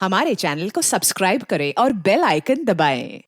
हमारे चैनल को सब्सक्राइब करें और बेल आइकन दबाएं।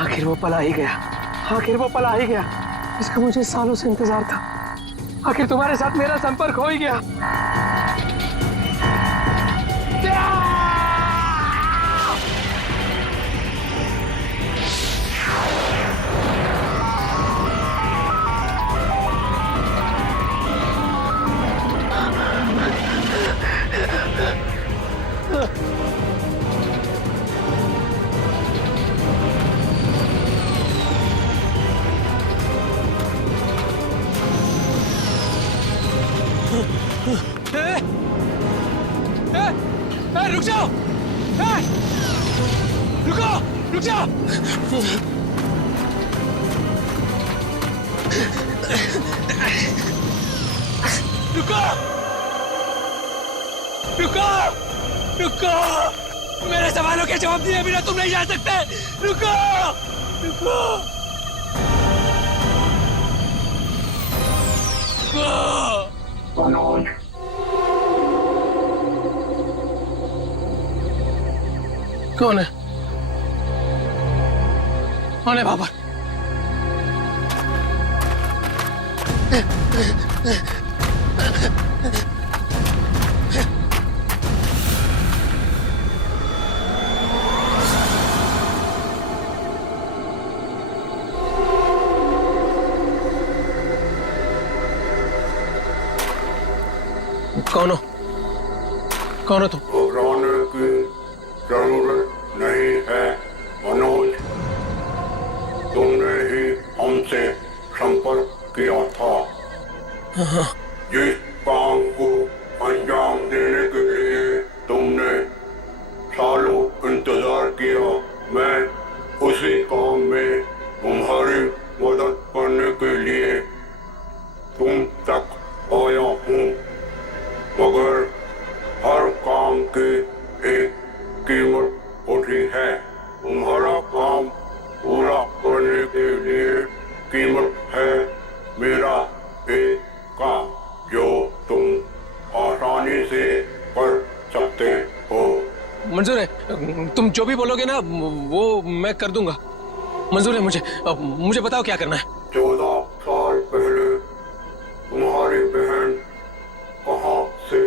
आखिर वो पल आ ही गया। आखिर वो पल आ ही गया जिसका मुझे सालों से इंतजार था। आखिर तुम्हारे साथ मेरा संपर्क हो ही गया। रुक जाओ! रुको! रुक जाओ! रुको! रुको! रुको! मेरे सवालों के जवाब दिए बिना तुम नहीं जा सकते। रुको! रुको! रुको! कौन है? कौन है बाबा? कौन हो? कौन हो तुम? घबराने की जरूरत नहीं है मनोज। तुमने ही हमसे संपर्क किया था। जिस काम को अंजाम देने के लिए तुमने सालों इंतजार किया, मैं उसी काम में तुम्हारी मदद करने के लिए तुम तक आया हूँ। मगर हर काम की एक कीमत होती है। तुम्हारा काम पूरा करने के लिए कीमत है मेरा एक काम जो तुम आसानी से कर सकते हो। मंजूर है, तुम जो भी बोलोगे ना वो मैं कर दूंगा। मंजूर है मुझे। मुझे बताओ क्या करना है। 14 साल पहले तुम्हारी बहन कहाँ से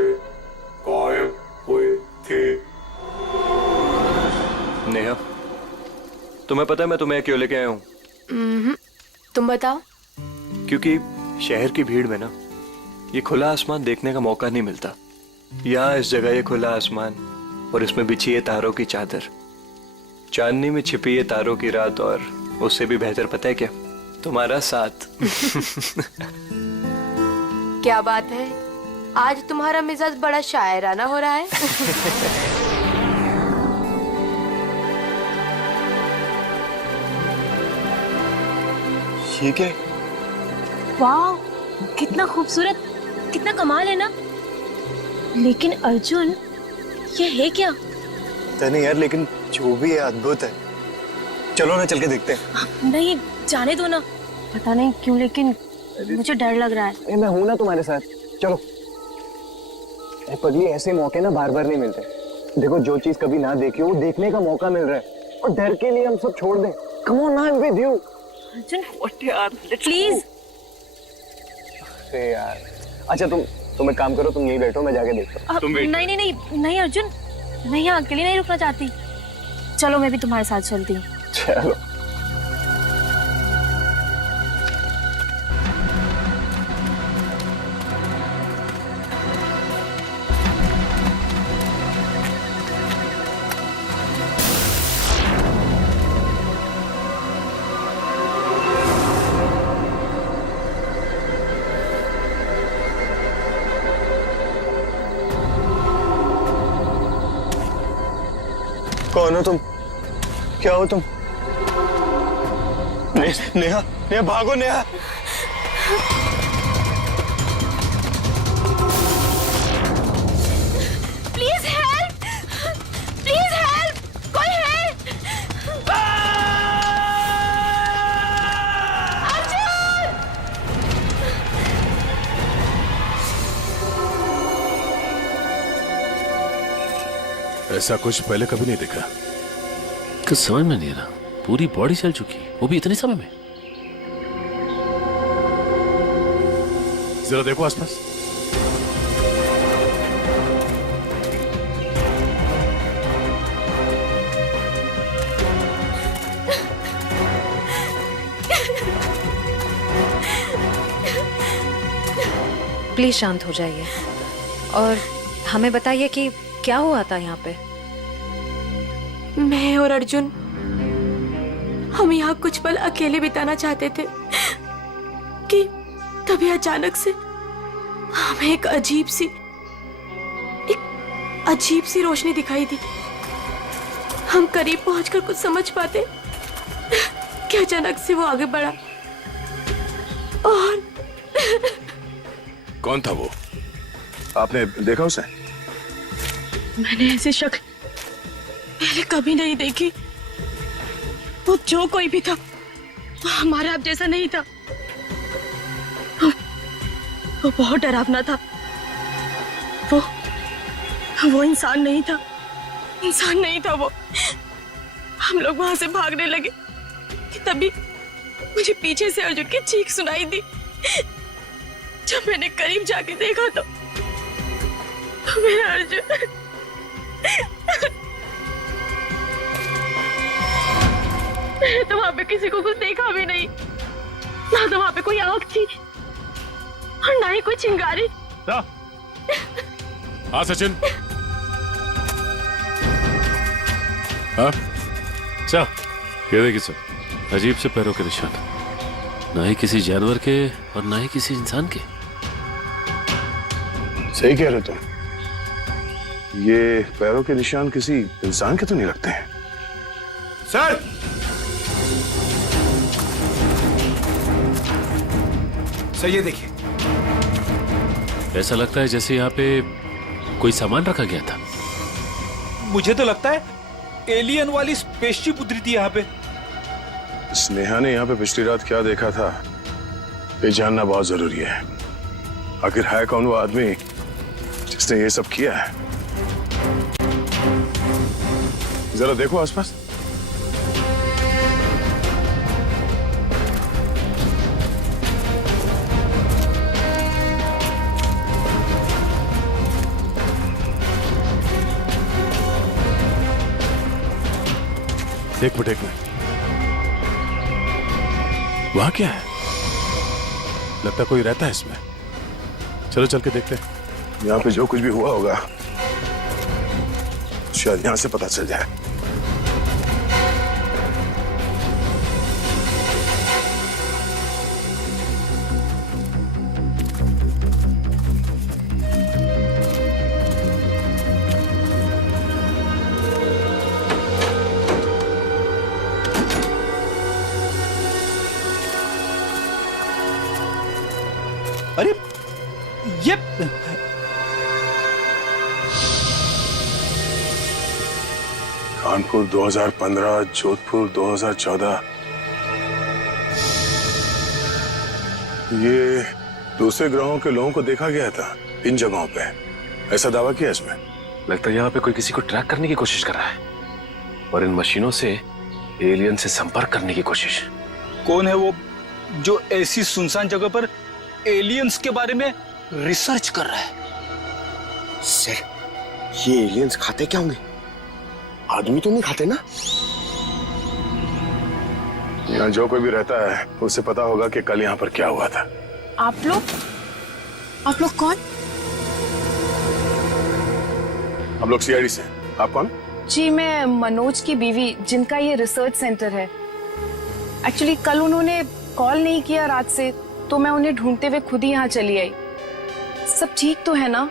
गायब हुई थी? नेहा, तुम्हें पता है मैं तुम्हें क्यों लेके आया हूँ? तुम बताओ। क्योंकि शहर की भीड़ में ना ये खुला आसमान देखने का मौका नहीं मिलता। यहाँ इस जगह ये खुला आसमान और इसमें बिछी है तारों की चादर, चांदनी में छिपी है तारों की रात, और उससे भी बेहतर पता है क्या? तुम्हारा साथ। क्या बात है, आज तुम्हारा मिजाज बड़ा शायराना हो रहा है। ये क्या? वाह, कितना खूबसूरत, कितना कमाल है ना। लेकिन अर्जुन, ये है क्या? पता नहीं यार, लेकिन जो भी है अद्भुत है। चलो ना, चल के देखते हैं। नहीं, जाने दो ना। पता नहीं क्यों लेकिन मुझे डर लग रहा है। मैं हूं ना तुम्हारे साथ, चलो। पगली, ऐसे मौके ना बार बार नहीं मिलते। देखो, जो चीज कभी ना देखी हो वो देखने का मौका मिल रहा है, और डर के लिए हम सब छोड़ दें। Come on, I am with you. Arjun, यार प्लीज। अरे यार, अच्छा तुम एक काम करो, तुम यहीं बैठो, मैं जाके देखता हूँ। नहीं नहीं नहीं नहीं अर्जुन, मैं यहाँ अकेली नहीं रुकना चाहती। चलो, मैं भी तुम्हारे साथ चलती हूँ। चलो। कौन हो तुम? क्या हो तुम? नेहा, नेहा भागो Neha. Please help, please help, कोई है? अर्जुन! ऐसा कुछ पहले कभी नहीं देखा। कुछ समझ में नहीं आ रहा, पूरी बॉडी चल चुकी, वो भी इतने समय में। जरा देखो आसपास। प्लीज शांत हो जाइए और हमें बताइए कि क्या हुआ था यहाँ पे। मैं और अर्जुन हम यहाँ कुछ पल अकेले बिताना चाहते थे कि तभी अचानक से हमें एक अजीब सी रोशनी दिखाई दी। हम करीब पहुंचकर कुछ समझ पाते कि अचानक से वो आगे बढ़ा और कौन था वो? आपने देखा उसे? मैंने ऐसी शक्ल पहले कभी नहीं देखी। वो जो कोई भी था वो हमारे आप जैसा नहीं था। वो बहुत डरावना था। वो इंसान नहीं था, इंसान नहीं था वो। हम लोग वहां से भागने लगे कि तभी मुझे पीछे से अर्जुन की चीख सुनाई दी। जब मैंने करीब जाके देखा तो मेरा अर्जुन मैंने तो वहां पे किसी को कुछ देखा भी नहीं, ना तो वहां पे कोई आग थी और ना ही कोई चिंगारी। हाँ सचिन। हाँ अच्छा, ये देखिए सर, अजीब से पैरों के निशान, ना ही किसी जानवर के और ना ही किसी इंसान के। सही कह रहे हो तुम। ये पैरों के निशान किसी इंसान के तो नहीं लगते हैं। सर, सर ये देखिए। ऐसा लगता है जैसे यहाँ पे कोई सामान रखा गया था। मुझे तो लगता है एलियन वाली स्पेसशिप उतरी थी यहाँ पे। स्नेहा ने यहाँ पे पिछली रात क्या देखा था, ये जानना बहुत जरूरी है। आखिर है कौन वो आदमी जिसने ये सब किया है? जरा देखो आसपास। देख बेटे में वहां क्या है? लगता कोई रहता है इसमें। चलो चल के देखते हैं। यहाँ पे जो कुछ भी हुआ होगा शायद यहाँ से पता चल जाए। अरे ये कानपुर 2015, जोधपुर 2014। ये दूसरे ग्रहों के लोगों को देखा गया था इन जगहों पे, ऐसा दावा किया इसमें। लगता है यहाँ पे कोई किसी को ट्रैक करने की कोशिश कर रहा है और इन मशीनों से एलियन से संपर्क करने की कोशिश। कौन है वो जो ऐसी सुनसान जगह पर एलियंस के बारे में रिसर्च कर रहा है? सर, ये एलियंस खाते क्या होंगे? आदमी तो नहीं खाते ना? यहाँ जो कोई भी रहता है उसे पता होगा कि कल यहाँ पर क्या हुआ था। आप लोग कौन? हम लोग सीआईडी से। आप कौन? जी, मैं मनोज की बीवी, जिनका ये रिसर्च सेंटर है। एक्चुअली कल उन्होंने कॉल नहीं किया रात से, तो मैं उन्हें ढूंढते हुए खुद ही यहाँ चली आई। सब ठीक तो है ना?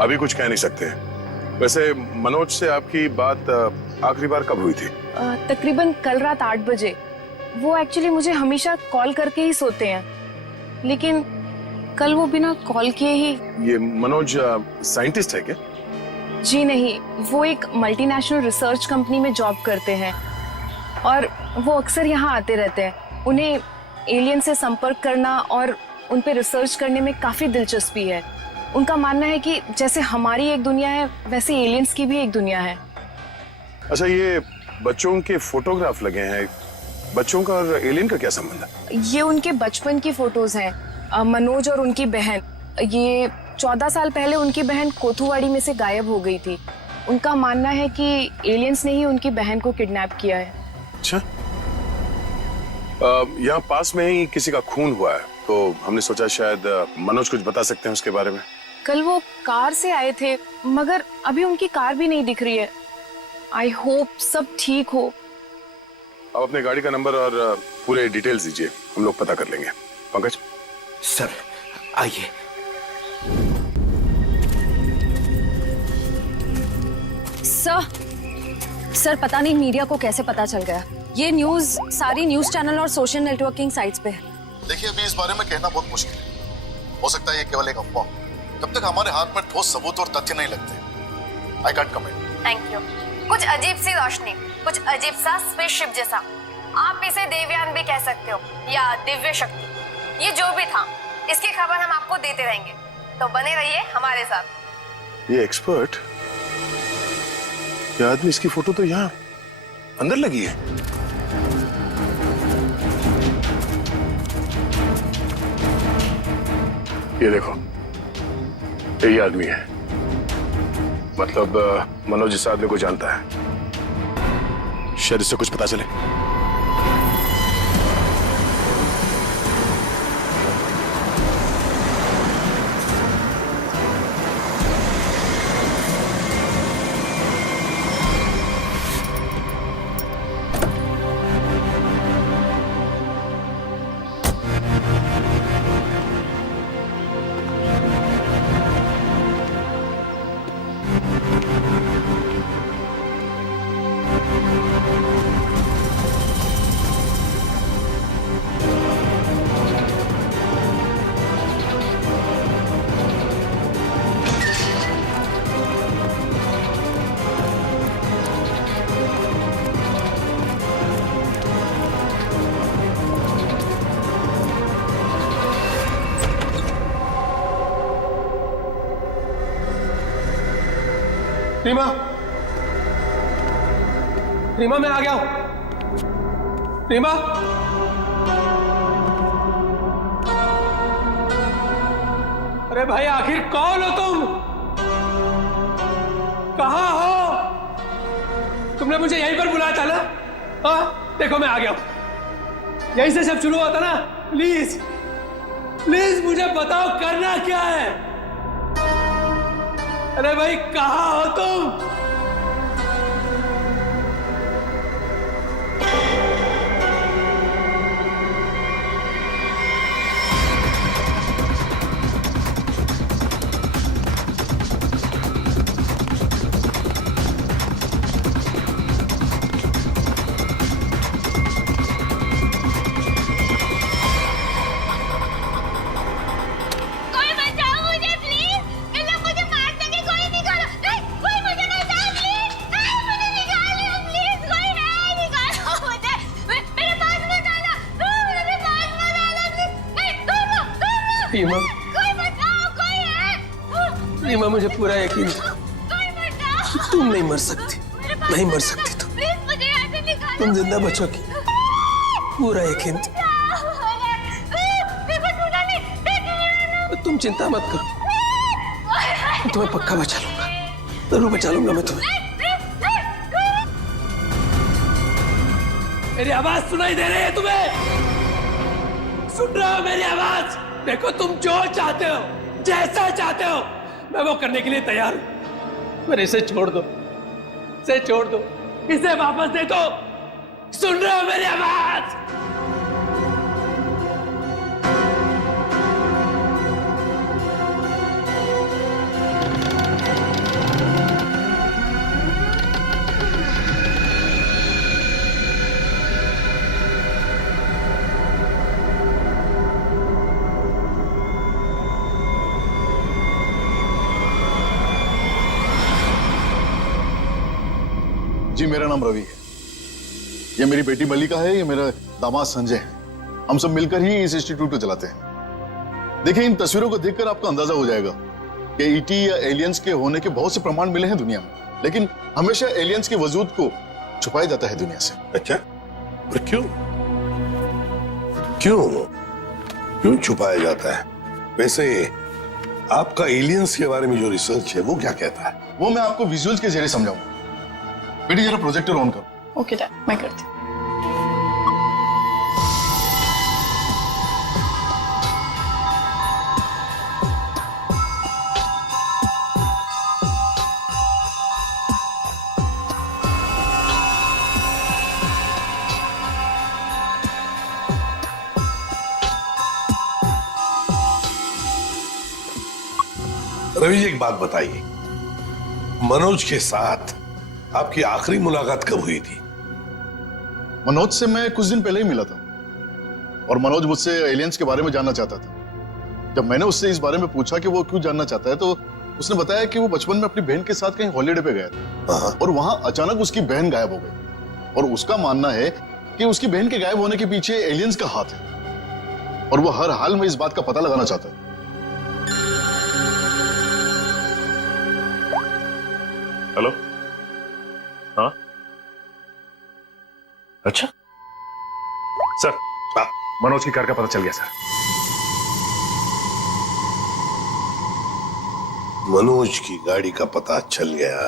अभी कुछ कह नहीं सकते, वैसे मनोज से आपकी बात आखिरी बार कब हुई थी? तकरीबन कल रात 8 बजे। वो एक्चुअली मुझे हमेशा कॉल करके ही सोते हैं, लेकिन कल वो बिना कॉल किए ही। ये मनोज साइंटिस्ट है क्या? जी नहीं, वो एक मल्टीनेशनल रिसर्च कंपनी में जॉब करते हैं और वो अक्सर यहाँ आते रहते हैं। उन्हें एलियन से संपर्क करना और उन पे रिसर्च करने में काफी दिलचस्पी है। उनका मानना है कि जैसे हमारी एक दुनिया है वैसे एलियंस की भी एक दुनिया है। अच्छा, ये बच्चों के फोटोग्राफ लगे हैं, बच्चों का और एलियन का क्या संबंध है? ये उनके बचपन की फोटोज हैं, मनोज और उनकी बहन। ये 14 साल पहले उनकी बहन कोथुवाड़ी में से गायब हो गई थी। उनका मानना है कि एलियंस ने ही उनकी बहन को किडनैप किया है। अच्छा, यहाँ पास में ही किसी का खून हुआ है, तो हमने सोचा शायद मनोज कुछ बता सकते हैं उसके बारे में। कल वो कार से आए थे, मगर अभी उनकी कार भी नहीं दिख रही है। आई होप सब ठीक हो। आप अपने गाड़ी का नंबर और पूरे डिटेल्स दीजिए, हम लोग पता कर लेंगे। पंकज सर आइए। सर पता नहीं मीडिया को कैसे पता चल गया। ये न्यूज़ सारी न्यूज़ चैनल और सोशल नेटवर्किंग साइट्स पे है। देखिए, अभी इस बारे में कहना बहुत मुश्किल है। हो सकता है ये केवल एक अफवाह, जब तक हमारे हाथ में ठोस सबूत और तथ्य नहीं लगते। I can't comment. Thank you. कुछ अजीब सी रोशनी, कुछ अजीब सा स्पेसशिप जैसा, आप इसे देवयान भी कह सकते हो या दिव्य शक्ति। ये जो भी था, इसकी खबर हम आपको देते रहेंगे, तो बने रहिए हमारे साथ। ये एक्सपर्ट, ये आदमी, इसकी फोटो तो यहाँ अंदर लगी है। ये देखो, यही आदमी है। मतलब मनोज इस आदमी को जानता है, शायद इससे कुछ पता चले। रीमा, रीमा मैं आ गया हूं। रीमा, अरे भाई आखिर कौन हो तुम? कहां हो? तुमने मुझे यहीं पर बुलाया था ना? हाँ, देखो मैं आ गया हूं। यहीं से सब शुरू हुआ था ना? प्लीज प्लीज मुझे बताओ करना क्या है? अरे भाई कहां हो तुम? रीमा, रीमा मुझे पूरा यकीन था तुम नहीं मर सकती, नहीं मर सकती तुम जिंदा बचोगी, पूरा यकीन था। तुम चिंता मत करो, मैं तुम्हें पक्का बचा लूंगा, जरूर बचा लूंगा मैं तुम्हें। मेरी आवाज सुनाई दे रही है तुम्हें? सुन रहे हो मेरी आवाज? देखो तुम जो चाहते हो, जैसा चाहते हो, मैं वो करने के लिए तैयार हूं, पर इसे छोड़ दो, इसे छोड़ दो, इसे वापस दे दो। सुन रहे हो मेरी आवाज? जी मेरा नाम रवि है, ये मेरी बेटी मल्लिका है, ये मेरा दामाद संजय है। हम सब मिलकर ही इस इंस्टीट्यूट को चलाते हैं। देखिए, इन तस्वीरों को देखकर आपको अंदाजा हो जाएगा कि ईटी या एलियंस के होने के बहुत से प्रमाण मिले हैं दुनिया में, लेकिन हमेशा एलियंस के वजूद को छुपाया जाता है दुनिया से। अच्छा, और क्यों क्यों क्यों छुपाया जाता है? वैसे आपका एलियंस के बारे में जो रिसर्च है वो क्या कहता है? वो मैं आपको विजुअल्स के जरिए समझाऊंगा। बेटी जरा प्रोजेक्टर ऑन करो। ओके डैड, मैं करती हूँ। रवि जी, एक बात बताइए, मनोज के साथ आपकी आखिरी मुलाकात कब हुई थी? मनोज से मैं कुछ दिन पहले ही मिला था और मनोज मुझसे एलियंस के बारे में जानना चाहता था। जब मैंने उससे इस बारे में पूछा कि वो क्यों जानना चाहता है, तो उसने बताया कि वो बचपन में अपनी बहन के साथ कहीं हॉलीडे पे गया था और वहां अचानक उसकी बहन गायब हो गई और उसका मानना है कि उसकी बहन के गायब होने के पीछे एलियंस का हाथ है और वो हर हाल में इस बात का पता लगाना चाहता है। हेलो, हाँ, अच्छा सर, मनोज की कार का पता चल गया सर। मनोज की गाड़ी का पता चल गया।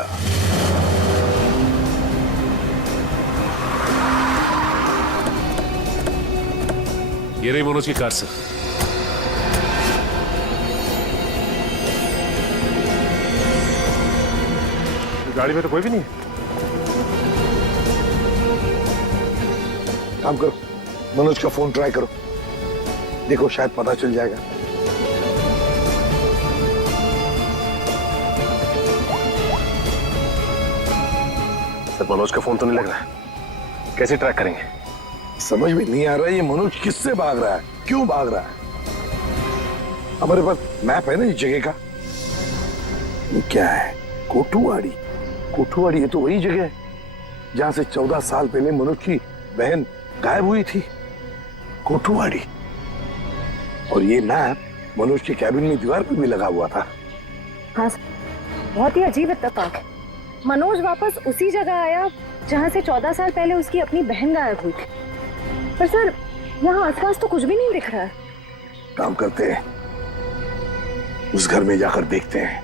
ये रही मनोज की कार सर। गाड़ी में तो कोई भी नहीं है। काम करो, मनोज का फोन ट्राई करो, देखो शायद पता चल जाएगा। सर, मनोज का फोन तो नहीं लग रहा, कैसे ट्रैक करेंगे? समझ में नहीं आ रहा है ये मनोज किससे भाग रहा है, क्यों भाग रहा है। हमारे पास मैप है ना इस जगह का। ये क्या है? कोठुवाड़ी। कोठुवाड़ी ये तो वही जगह है जहां से 14 साल पहले मनोज की बहन गायब हुई थी। कोठुवाड़ी। और ये मैप मनोज के कैबिन में दीवार पर भी लगा हुआ था। हाँ, बहुत ही अजीब इत्तेफाक। मनोज वापस उसी जगह आया जहां से 14 साल पहले उसकी अपनी बहन गायब हुई थी। पर सर, यहाँ आसपास तो कुछ भी नहीं दिख रहा है। काम करते हैं, उस घर में जाकर देखते हैं।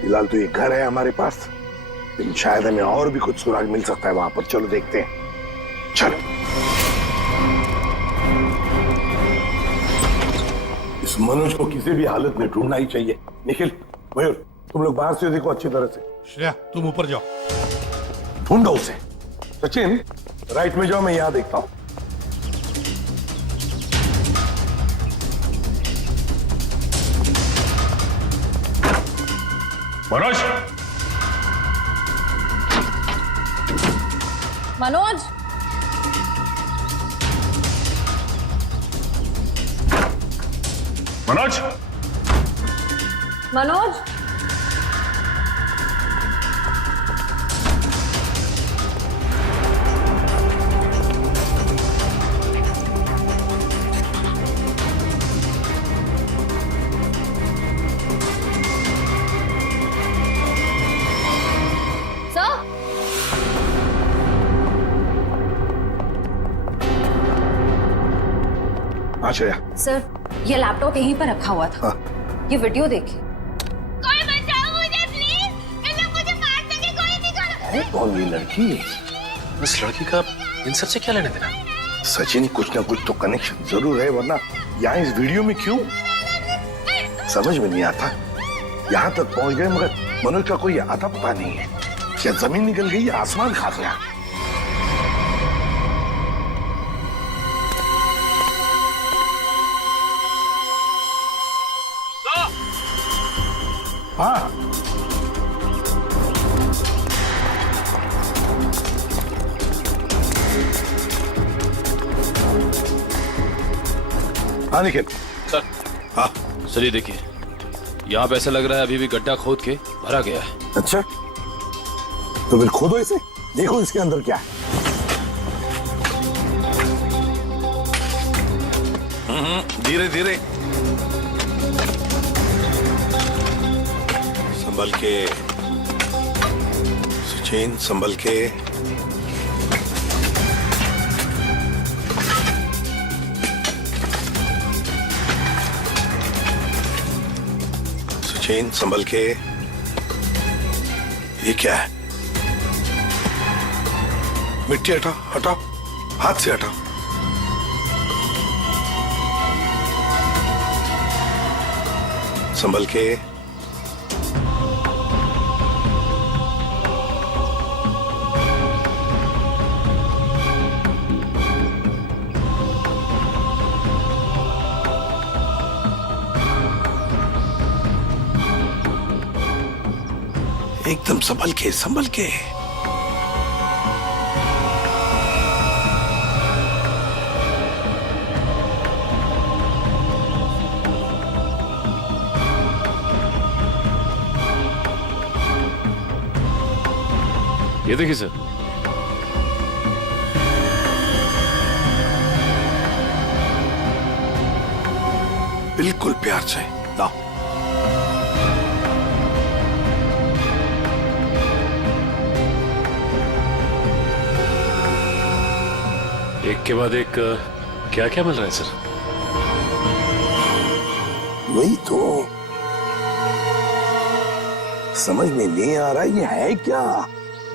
फिलहाल तो ये घर है हमारे पास, लेकिन शायद हमें और भी कुछ सुराग मिल सकता है वहां पर। चलो देखते हैं, चलो। इस मनोज को किसी भी हालत में ढूंढना ही चाहिए। निखिल, मयूर, तुम लोग बाहर से देखो अच्छी तरह से। श्रेया, तुम ऊपर जाओ, ढूंढो उसे। सचिन, राइट में जाओ, मैं यहां देखता हूं। मनोज, मनोज, मनोज, मनोज, श्रेया। सर, ये लैपटॉप यहीं पर रखा हुआ था। ये वीडियो देखिए। कोई बचाओ मुझे प्लीज, मुझे मार देंगे, कोई निकालो। कौन ये लड़की? इस लड़की का इन सब से क्या लेना देना? सचिन, कुछ ना कुछ तो कनेक्शन जरूर है, वरना यहाँ इस वीडियो में क्यों? समझ में नहीं आता। यहाँ तक पहुंच गए मगर मनोज का कोई आता पता नहीं है। क्या जमीन निकल गई या आसमान खा गया? हाँ, हाँ निखिल। सर, हाँ सर, ये देखिए, यहाँ पे ऐसा लग रहा है अभी भी गड्ढा खोद के भरा गया है। अच्छा, तो फिर खोदो इसे, देखो इसके अंदर क्या है। धीरे धीरे, संभल के सचिन, संभल के। सचिन, संभल के। ये क्या है? मिट्टी हटाओ, हटाओ, हाथ से हटाओ। संभल के। एकदम संभल के, संभल के। ये देखिए सर, बिल्कुल प्यार से लाओ। एक के बाद एक क्या क्या मिल रहा है सर? वही तो समझ में नहीं आ रहा, ये है क्या?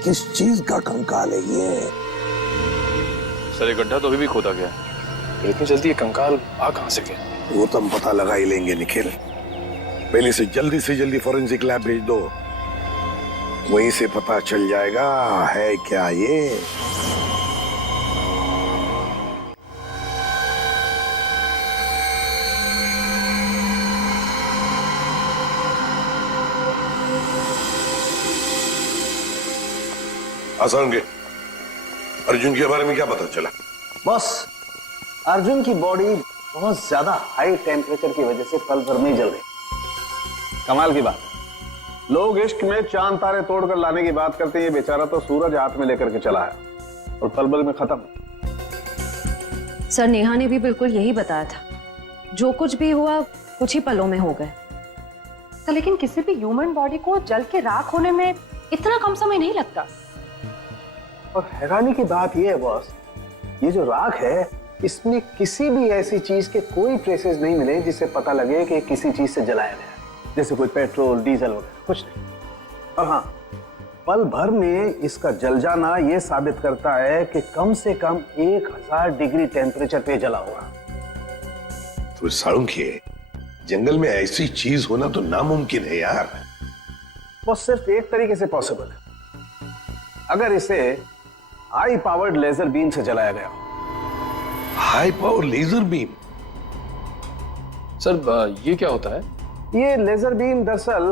किस चीज का कंकाल है ये? सर ये गड्ढा तो अभी भी खोदा गया है, इतनी जल्दी ये कंकाल आ कहां से गया? वो तो हम पता लगा ही लेंगे निखिल। पहले से जल्दी फॉरेंसिक लैब भेज दो, वहीं से पता चल जाएगा है क्या ये। आसान के अर्जुन के बारे में क्या पता चला? बस अर्जुन की बॉडी बहुत ज्यादा हाई टेम्परेचर की वजह से पल भर में ही जल गई। कमाल की बात, लोग इश्क में चांद तारे तोड़कर लाने की बात करते हैं, ये बेचारा तो सूरज हाथ में लेकर के चला है और पल भर में खत्म। सर नेहा ने भी बिल्कुल यही बताया था, जो कुछ भी हुआ कुछ ही पलों में हो गए। तो लेकिन किसी भी ह्यूमन बॉडी को जल के राख होने में इतना कम समय नहीं लगता। और हैरानी की बात यह है बॉस, ये जो राख है इसमें किसी भी ऐसी चीज के कोई ट्रेसेस नहीं मिले जिससे पता लगे कि किसी चीज से जलाया गया, जैसे कोई पेट्रोल डीजल वगैरह, कुछ नहीं। और हाँ, पल भर में इसका जल जाना यह साबित करता है कि कम से कम 1000 डिग्री टेम्परेचर पे जला होगा। तो साळुंखे, जंगल में ऐसी चीज होना तो नामुमकिन है यार। वो सिर्फ एक तरीके से पॉसिबल है, अगर इसे हाई पावर्ड लेजर बीम से जलाया गया। High power laser beam? Sir ये क्या होता है? ये लेजर बीम दरअसल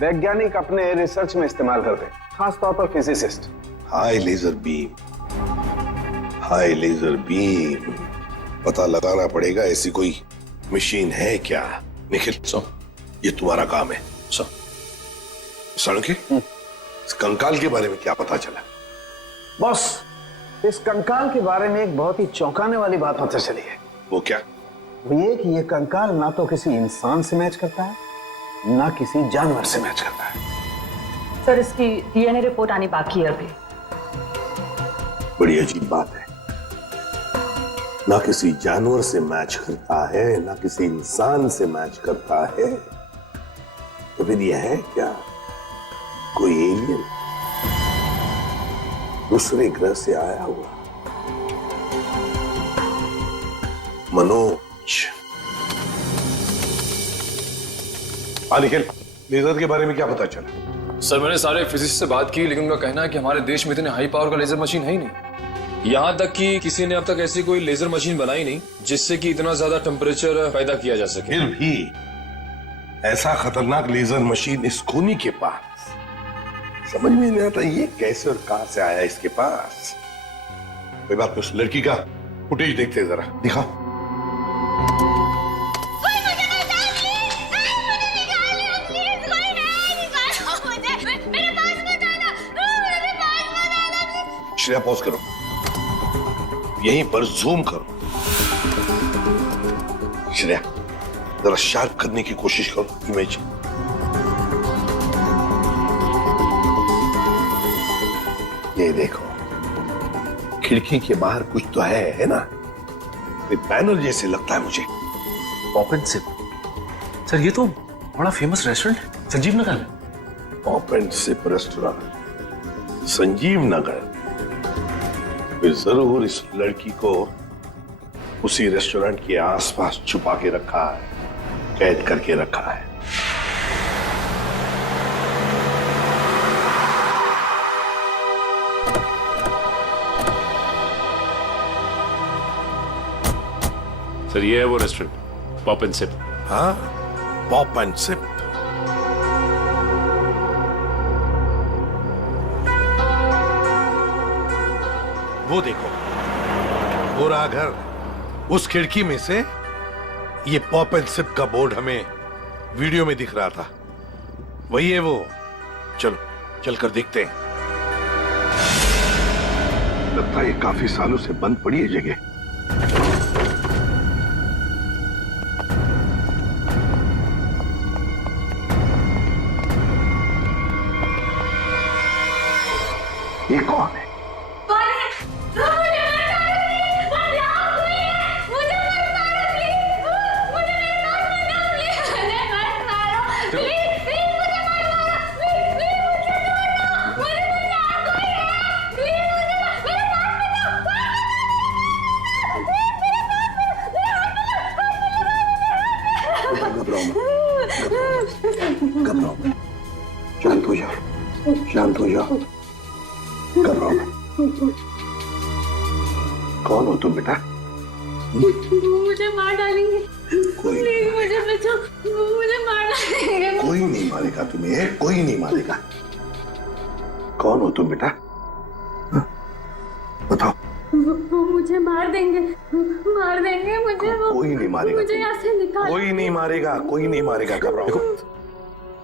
वैज्ञानिक अपने रिसर्च में इस्तेमाल करते हैं, खासतौर पर physicist. High laser beam, high laser beam, पता लगाना पड़ेगा ऐसी कोई मशीन है क्या। निखिल ये तुम्हारा काम है। साळुंखे, इस कंकाल के बारे में क्या पता चला? बॉस, इस कंकाल के बारे में एक बहुत ही चौंकाने वाली बात पता चली है। वो क्या? वो ये कि ये कंकाल ना तो किसी इंसान से मैच करता है, ना किसी जानवर से मैच करता है। सर इसकी डीएनए रिपोर्ट आनी बाकी है अभी। बड़ी अजीब बात है, ना किसी जानवर से मैच करता है, ना किसी इंसान से मैच करता है। तो फिर यह है क्या? कोई एलियन दूसरे ग्रह से आया हुआ? मनोज, निखिल, लेजर के बारे में क्या पता चला? सर मैंने सारे फिजिसिस्ट से बात की, लेकिन उनका कहना है कि हमारे देश में इतने हाई पावर का लेजर मशीन है ही नहीं। यहाँ तक कि किसी ने अब तक ऐसी कोई लेजर मशीन बनाई नहीं जिससे कि इतना ज्यादा टेम्परेचर पैदा किया जा सके। फिर भी ऐसा खतरनाक लेजर मशीन इस खूनी के पास, समझ में नहीं आता ये कैसे और कहां से आया इसके पास। कोई बात नहीं, उस लड़की का फुटेज देखते हैं जरा, दिखाओ। श्रेया पॉज करो, यहीं पर जूम करो। श्रेया जरा शार्प करने की कोशिश करो इमेज। ये देखो, खिड़की के बाहर कुछ तो है ना? बैनर जैसे लगता है मुझे। Pop and SIP. सर ये तो बड़ा फेमस रेस्टोरेंट संजीव नगर में। Pop and Sip restaurant Sanjeev Nagar. फिर जरूर इस लड़की को उसी रेस्टोरेंट के आसपास छुपा के रखा है, कैद करके रखा है। सर ये है वो रेस्टोरेंट, पॉप एंड सिप। हाँ, पॉप एंड सिप। वो देखो, वो रहा घर। उस खिड़की में से ये पॉप एंड सिप का बोर्ड हमें वीडियो में दिख रहा था। वही है वो। चलो चलकर देखते हैं। लगता है ये काफी सालों से बंद पड़ी है जगह। ये कौन है? घबराओ मत, शांत हो जाओ, शांत हो जाओ, घबराओ मत। कौन हो तुम बेटा? मुझे मार डालेंगे। कोई मुझे बचाओ, मुझे मार डालेंगे। कोई नहीं मारेगा तुम्हें, कोई नहीं मारेगा। कौन हो तुम बेटा? बताओ। वो मुझे मार देंगे, मार देंगे मुझे। कोई नहीं मारेगा, मुझे यहाँ से निकाल। कोई नहीं मारेगा, कोई नहीं मारेगा। घबराओ,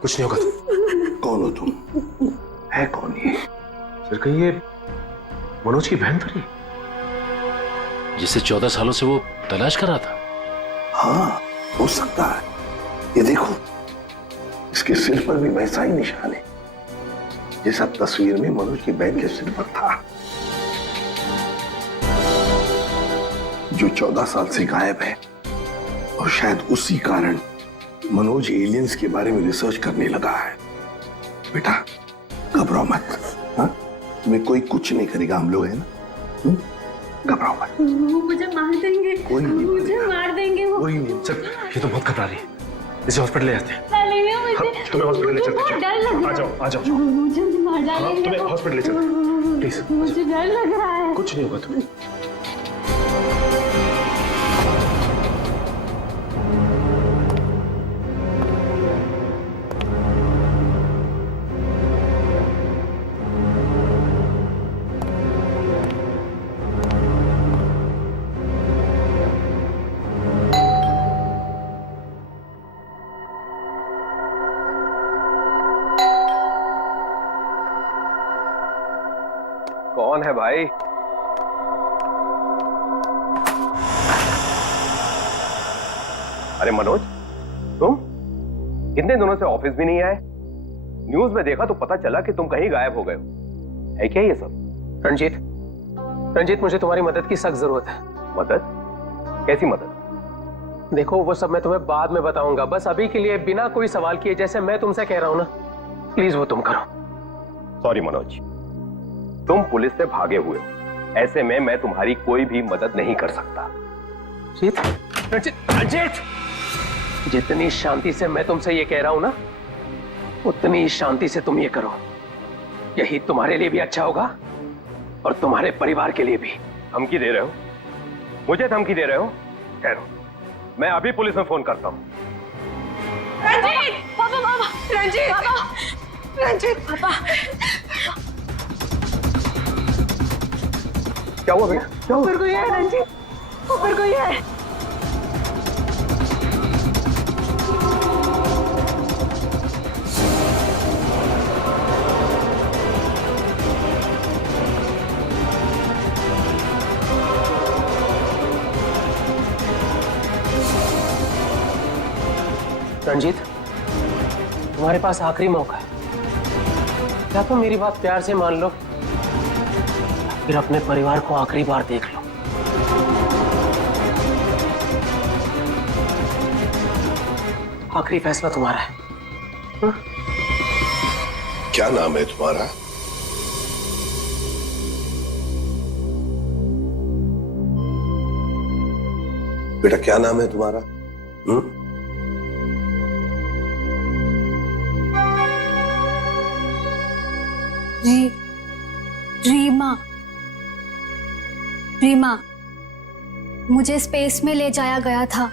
कुछ नहीं होगा। कौन हो तुम? है कौन ये? सर कहीं ये मनोज की बहन तो नहीं, जिसे 14 सालों से वो तलाश कर रहा था? हाँ, हो सकता है। ये देखो, इसके सिर पर भी वैसा ही निशान है जैसा तस्वीर में मनोज की बहन के सिर पर था, जो 14 साल से गायब है। और शायद उसी कारण मनोज एलियंस के बारे में रिसर्च करने लगा है। बेटा घबराओ मत, हाँ? तुम्हें कोई कुछ नहीं करेगा, हम लोग हैं ना। घबराओ मत। वो मुझे मार देंगे, कोई नहीं मुझे मार देंगे वो। कोई नहीं। सर ये तो बहुत घबरा रही है, इसे हॉस्पिटल ले जाते हैं। डालेंगे मुझे, तुम्हें हॉस्पिटल ले चलते मुझे हैं। डर लग रहा है। आ जाओ। मुझे मार डालेंगे। तुम्हें हॉस्पिटल ले चलते हैं, प्लीज। मुझे डर लग रहा है। कुछ नहीं होगा तुम्हें। कौन है भाई? अरे मनोज, तुम कितने दिनों से ऑफिस भी नहीं आए? न्यूज में देखा तो पता चला कि तुम कहीं गायब हो गए हो। है क्या ये सब? रंजीत मुझे तुम्हारी मदद की सख्त जरूरत है। मदद? कैसी मदद? देखो वो सब मैं तुम्हें बाद में बताऊंगा, बस अभी के लिए बिना कोई सवाल किए जैसे मैं तुमसे कह रहा हूं ना, प्लीज वो तुम करो। सॉरी मनोज, तुम पुलिस से भागे हुए हो, ऐसे में मैं तुम्हारी कोई भी मदद नहीं कर सकता। रंजीत, जितनी शांति से मैं तुमसे ये कह रहा हूं ना, उतनी शांति से तुम ये करो। यही तुम्हारे लिए भी अच्छा होगा और तुम्हारे परिवार के लिए भी। धमकी दे रहे हो? मुझे धमकी दे रहे हो? ठहरो, मैं अभी पुलिस में फोन करता हूं। रंजीत, पापा, पापा, रंजीत, पापा, रंजीत, पापा। क्या हुआ भैया? क्या हुआ? ऊपर कोई है रंजीत, ऊपर कोई है। रणजीत, तुम्हारे पास आखिरी मौका है। क्या तुम मेरी बात प्यार से मान लो, फिर अपने परिवार को आखिरी बार देख लो। आखिरी फैसला तुम्हारा है। क्या नाम है तुम्हारा? बेटा क्या नाम है तुम्हारा? रीमा। रीमा, मुझे स्पेस में ले जाया गया था,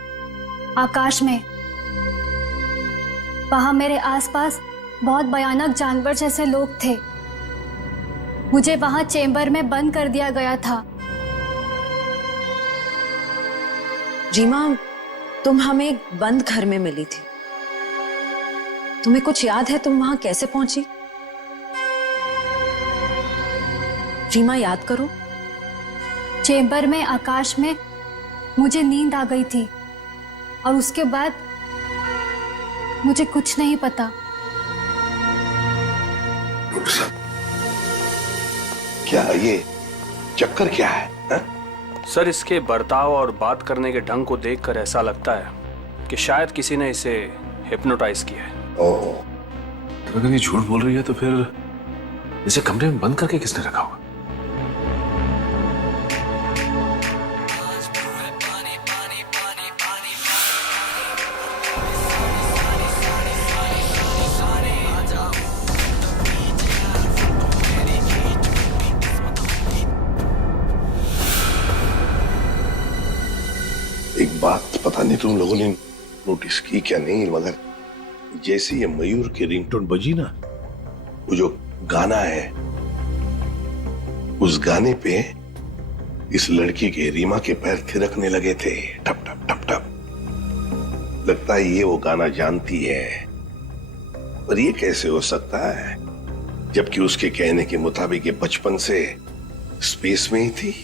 आकाश में। वहां मेरे आसपास बहुत भयानक जानवर जैसे लोग थे। मुझे वहां चेंबर में बंद कर दिया गया था। रीमा, तुम हमें एक बंद घर में मिली थी। तुम्हें कुछ याद है तुम वहां कैसे पहुंची? रीमा, याद करो। चेंबर में आकाश में मुझे नींद आ गई थी और उसके बाद मुझे कुछ नहीं पता। क्या ये चक्कर क्या है? सर, इसके बर्ताव और बात करने के ढंग को देखकर ऐसा लगता है कि शायद किसी ने इसे हिप्नोटाइज किया है। ओह, अगर ये झूठ बोल रही है तो फिर इसे कमरे में बंद करके किसने रखा होगा? एक बात पता नहीं तुम लोगों ने नोटिस की क्या नहीं, मगर जैसे ये मयूर की रिंगटोन बजी ना, वो जो गाना है, उस गाने पे इस लड़की के रीमा के पैर थिरकने लगे थे, टप टप टप टप। लगता है ये वो गाना जानती है, पर ये कैसे हो सकता है जबकि उसके कहने के मुताबिक ये बचपन से स्पेस में ही थी।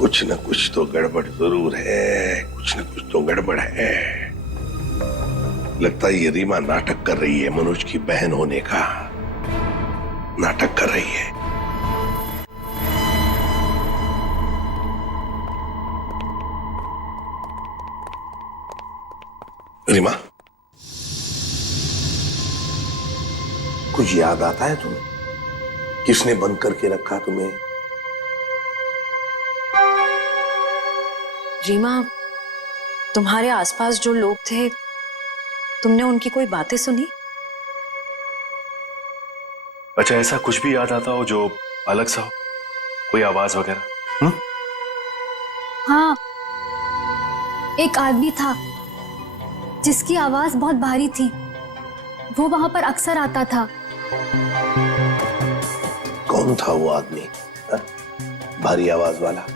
कुछ न कुछ तो गड़बड़ जरूर है, कुछ न कुछ तो गड़बड़ है। लगता है ये रीमा नाटक कर रही है, मनोज की बहन होने का नाटक कर रही है। रीमा, कुछ याद आता है तुम्हें? किसने बंद करके रखा तुम्हें? रीमा, तुम्हारे आसपास जो लोग थे, तुमने उनकी कोई बातें सुनी? अच्छा, ऐसा कुछ भी याद आता हो जो अलग सा हो, कोई आवाज वगैरह? हाँ, एक आदमी था जिसकी आवाज बहुत भारी थी। वो वहां पर अक्सर आता था। कौन था वो आदमी? भारी आवाज वाला?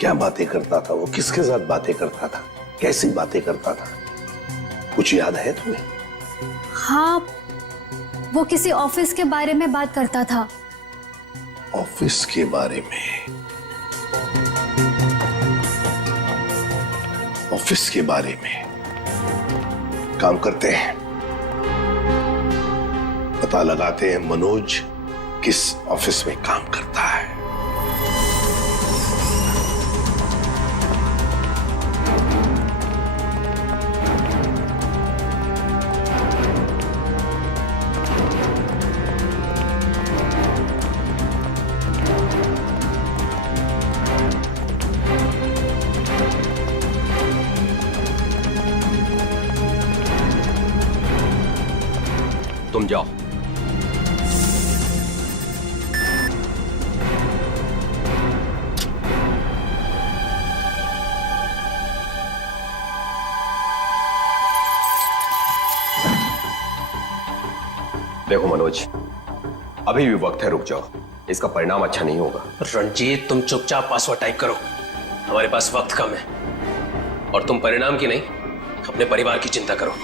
क्या बातें करता था वो? किसके साथ बातें करता था? कैसी बातें करता था? कुछ याद है तुम्हें? हाँ, वो किसी ऑफिस के बारे में बात करता था। ऑफिस के बारे में? ऑफिस के बारे में? काम करते हैं, पता लगाते हैं मनोज किस ऑफिस में काम करता है। तुम जाओ। देखो मनोज, अभी भी वक्त है, रुक जाओ, इसका परिणाम अच्छा नहीं होगा। रणजीत, तुम चुपचाप पासवर्ड टाइप करो, हमारे पास वक्त कम है। और तुम परिणाम की नहीं, अपने परिवार की चिंता करो।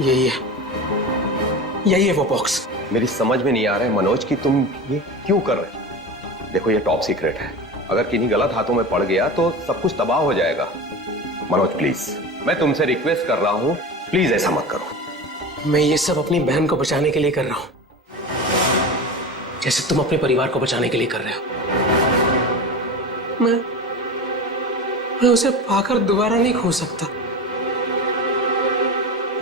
यही है वो बॉक्स। मेरी समझ में नहीं आ रहा है मनोज कि तुम ये क्यों कर रहे हो। देखो ये टॉप सीक्रेट है, अगर किन्हीं गलत हाथों में पड़ गया तो सब कुछ तबाह हो जाएगा। मनोज प्लीज, मैं तुमसे रिक्वेस्ट कर रहा हूं, प्लीज ऐसा मत करो। मैं ये सब अपनी बहन को बचाने के लिए कर रहा हूं, जैसे तुम अपने परिवार को बचाने के लिए कर रहे हो। मैं उसे पाकर दोबारा नहीं खो सकता।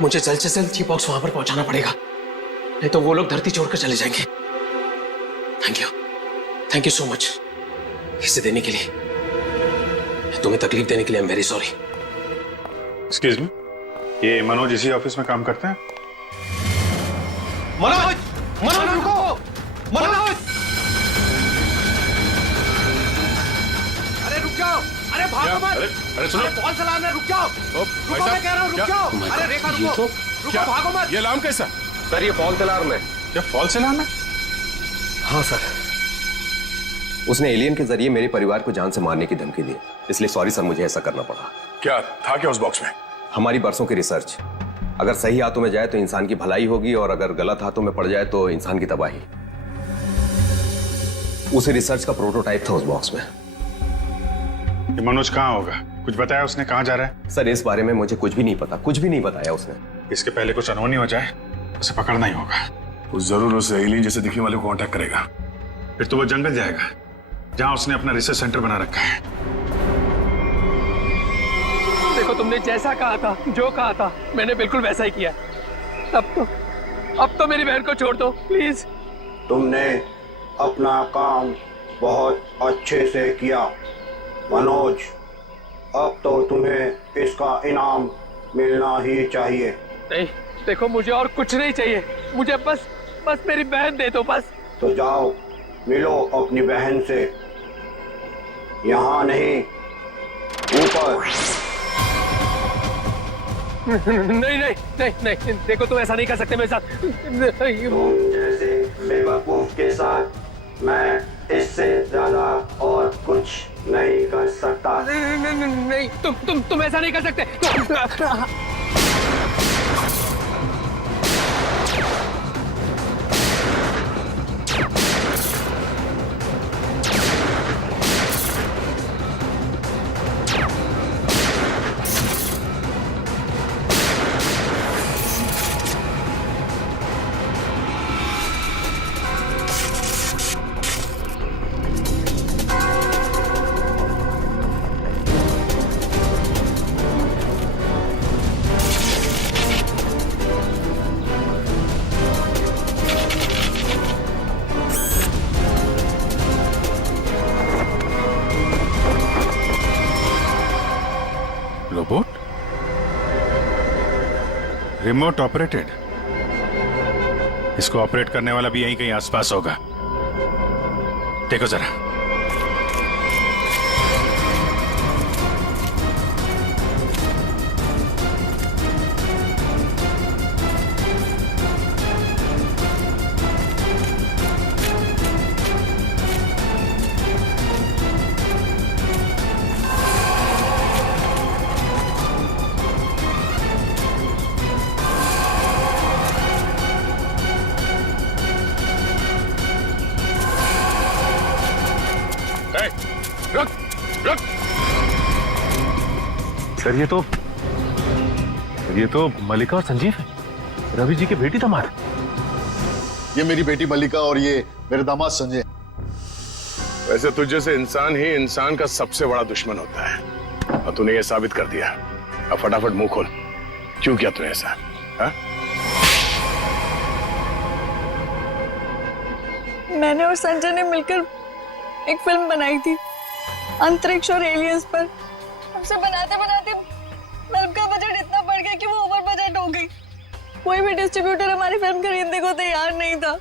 मुझे जल्द से जल्द ये बॉक्स वहां पर पहुंचाना पड़ेगा, नहीं तो वो लोग धरती छोड़कर चले जाएंगे। थैंक यू सो मच इसे देने के लिए, तुम्हें तकलीफ देने के लिए। I am very sorry. Excuse me, ये मनोज इसी ऑफिस में काम करते हैं? मनोज, मनोज रुको, मनोज! अरे रुक जाओ, अरे भागो मत। अरे सुनो, कौन सा अलार्म है? रुक जाओ, रुको, मैं कह रहा हूँ रुक जाओ। अरे रेखा रुको, रुको, भागो मत। ये अलार्म कैसा? सर ये फॉल्स अलार्म है। क्या फॉल्स अलार्म है? हाँ सर, उसने एलियन के जरिए मेरे परिवार को जान से मारने की धमकी दी, इसलिए सॉरी सर, मुझे ऐसा करना पड़ा। क्या था क्या उस बॉक्स में? हमारी बरसों की रिसर्च, अगर सही हाथों में जाए तो इंसान की भलाई होगी और अगर गलत हाथों में पड़ जाए तो इंसान की तबाही। उसी रिसर्च का प्रोटोटाइप था उस बॉक्स में। ये मनोज कहाँ होगा? कुछ बताया उसने कहाँ जा रहा है? सर इस बारे में मुझे कुछ भी नहीं पता, कुछ भी नहीं बताया उसने। इसके पहले कुछ अनहोनी हो जाए उसे पकड़ना ही होगा। वो जरूर उस एलियन जैसे दिखने वाले को कांटेक्ट करेगा, फिर तो वो जंगल जाएगा जहां उसने अपना रिसर्च सेंटर बना रखा है। देखो तुमने जैसा कहा था, जो कहा था, मैंने बिल्कुल वैसा ही किया। अब तो मेरी बहन को छोड़ दो प्लीज। तुमने अपना काम बहुत अच्छे से किया मनोज, अब तो तुम्हें इसका इनाम मिलना ही चाहिए। नहीं देखो, मुझे और कुछ नहीं चाहिए, मुझे बस मेरी बहन दे दो बस। तो जाओ मिलो अपनी बहन से, यहाँ नहीं ऊपर। नहीं, देखो तुम ऐसा नहीं कर सकते मेरे साथ। तुम जैसे बेवकूफ के साथ मैं इससे ज्यादा और कुछ नहीं कर सकता। नहीं, तुम ऐसा नहीं कर सकते। रोबोट? Remote operated? इसको ऑपरेट करने वाला भी यहीं कहीं आसपास होगा। देखो जरा। सर ये तो मल्लिका और संजीव है, रवि जी के बेटी दामाद। ये मेरी बेटी मल्लिका और ये मेरे दामाद संजय। वैसे तुझ जैसे इंसान ही इंसान का सबसे बड़ा दुश्मन होता है और तूने ये साबित कर दिया। अब फटाफट मुंह खोल, क्यों किया तूने ऐसा? हा? मैंने और संजय ने मिलकर एक फिल्म बनाई थी अंतरिक्ष और एलियंस पर। हमसे बनाते बनाते फिल्म का बजट इतना बढ़ गया कि वो ओवर बजट हो गई। कोई भी डिस्ट्रीब्यूटर हमारी फिल्म खरीदने को तैयार नहीं था।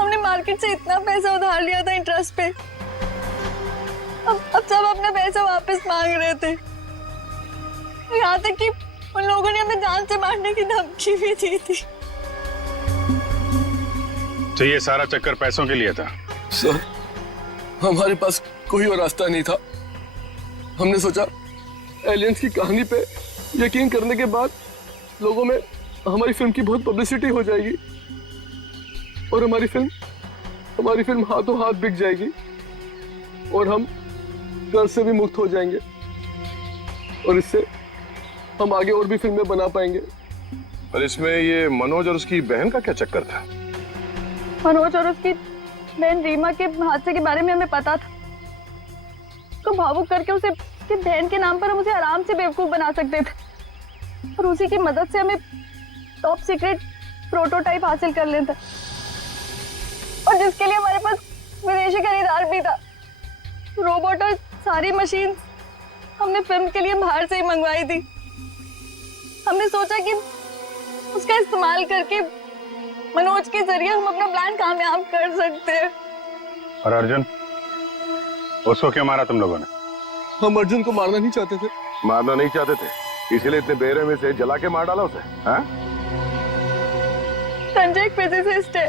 हमने मार्केट से इतना पैसा उधार लिया था इंटरेस्ट पे। अब सब अपना पैसा वापस मांग रहे थे। यहाँ तक कि उन लोगों ने हमें जान से मारने की धमकी भी दी थी। तो ये सारा चक्कर पैसों के लिए था? सर, हमारे पास कोई और रास्ता नहीं था। हमने सोचा एलियंस की कहानी पे यकीन करने के बाद लोगों में हमारी फिल्म की बहुत पब्लिसिटी हो जाएगी और हमारी फिल्म हाथों हाथ बिक जाएगी और हम कर्ज से भी मुक्त हो जाएंगे और इससे हम आगे और भी फिल्में बना पाएंगे। पर इसमें ये मनोज और उसकी बहन का क्या चक्कर था? मनोज और उसकी बहन रीमा के हादसे के बारे में हमें पता था। उसको भावुक करके उसे उसकी बहन के नाम पर हम उसे आराम से बेवकूफ बना सकते थे और उसी की मदद से हमें टॉप सीक्रेट प्रोटोटाइप हासिल कर लेता और जिसके लिए हमारे पास विदेशी खरीदार भी था। रोबोट और सारी मशीन हमने फिल्म के लिए बाहर से ही मंगवाई थी। हमने सोचा कि उसका इस्तेमाल करके मनोज के जरिए हम अपना प्लान कामयाब कर सकते हैं। और अर्जुन, उसको क्यों मारा तुम लोगों ने? हम अर्जुन को मारना नहीं चाहते थे। मारना नहीं चाहते थे, इसीलिए इतने बेरहमी से जला के मार डाला उसे? हाँ? संजय एक फिजिसिस्ट है।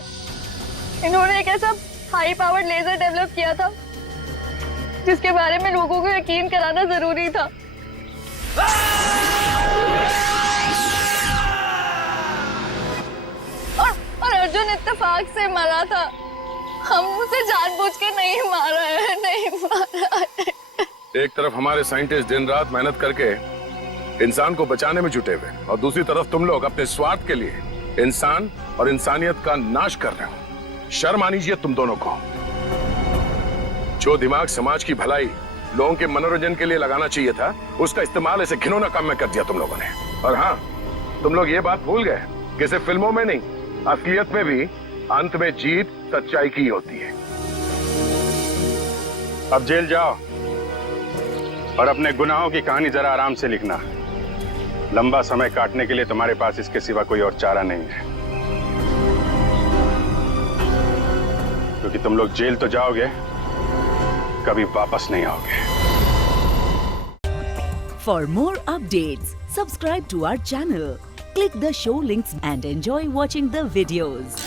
इन्होंने एक ऐसा हाई पावर्ड लेजर डेवलप किया था जिसके बारे में लोगों को यकीन कराना जरूरी था। और अर्जुन इत्तेफाक से मरा था। हम उसे जानबूझ के नहीं मारा है। एक तरफ हमारे साइंटिस्ट दिन रात मेहनत करके इंसान को बचाने में जुटे हुए और दूसरी तरफ तुम लोग अपने स्वार्थ के लिए इंसान और इंसानियत का नाश कर रहे हो। शर्म आनी चाहिए तुम दोनों को। जो दिमाग समाज की भलाई, लोगों के मनोरंजन के लिए लगाना चाहिए था, उसका इस्तेमाल ऐसे घिनौना काम में कर दिया तुम लोगों ने। और हाँ, तुम लोग ये बात भूल गए कि सिर्फ फिल्मों में नहीं, असलियत में भी अंत में जीत सच्चाई की होती है। अब जेल जाओ और अपने गुनाहों की कहानी जरा आराम से लिखना। लंबा समय काटने के लिए तुम्हारे पास इसके सिवा कोई और चारा नहीं है, क्योंकि तुम लोग जेल तो जाओगे, कभी वापस नहीं आओगे। For more updates, subscribe to our channel, click the show links and enjoy watching the videos.